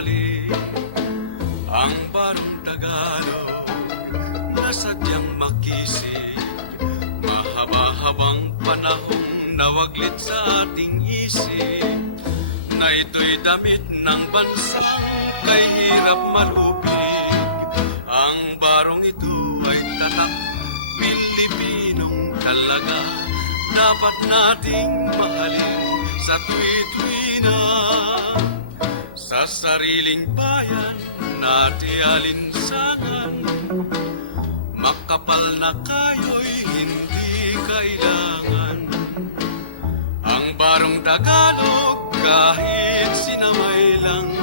balik ang barong Tagalog na sadyang makisig. Mahaba-habang panahong nawaglit sa ating isip na ito'y damit ng bansang kay hirap malupig. Ang barong ito ay tatak Pilipinong talaga, dapat nating mahalin sa tuwi-tuwi na. Sa sariling bayan natin alinsangan, makapal na kayo'y hindi kailangan. Ang barong Tagalog kahit sinamay lang,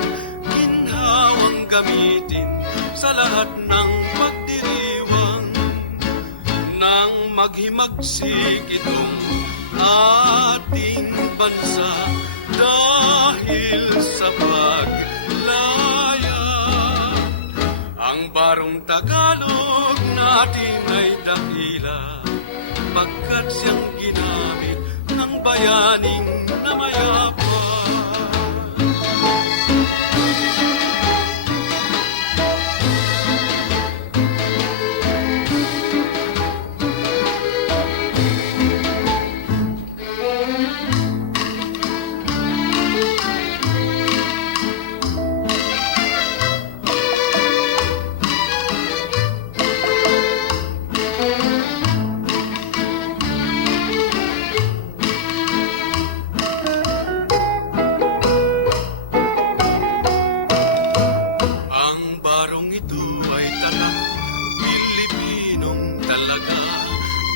ginhawang gamitin sa lahat ng pagdiriwang. Nang maghimagsik itong ating bansa dahil sa paglaya, ang barong Tagalog natin ay dakila pagkat siyang ginamit ng bayaning namayapa.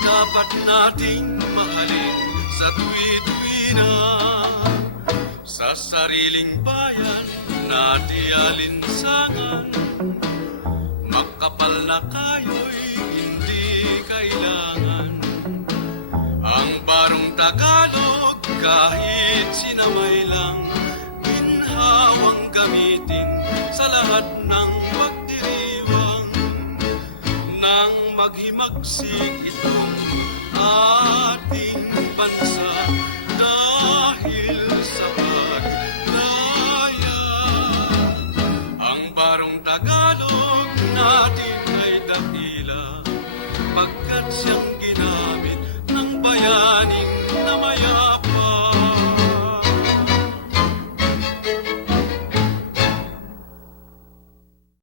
Dapat nating mahalin sa tuwi-tuwi na. Sa sariling bayan natin alinsangan, makapal na kayo'y hindi kailangan. Ang barong Tagalog kahit sinamay lang, ginhawang gamitin sa lahat ng pagdiriwang. Nang maghimagsik itong ating bansa dahil sa paglaya, ang barong Tagalog natin ay dakila pagkat siyang ginamit ng bayaning namayapa.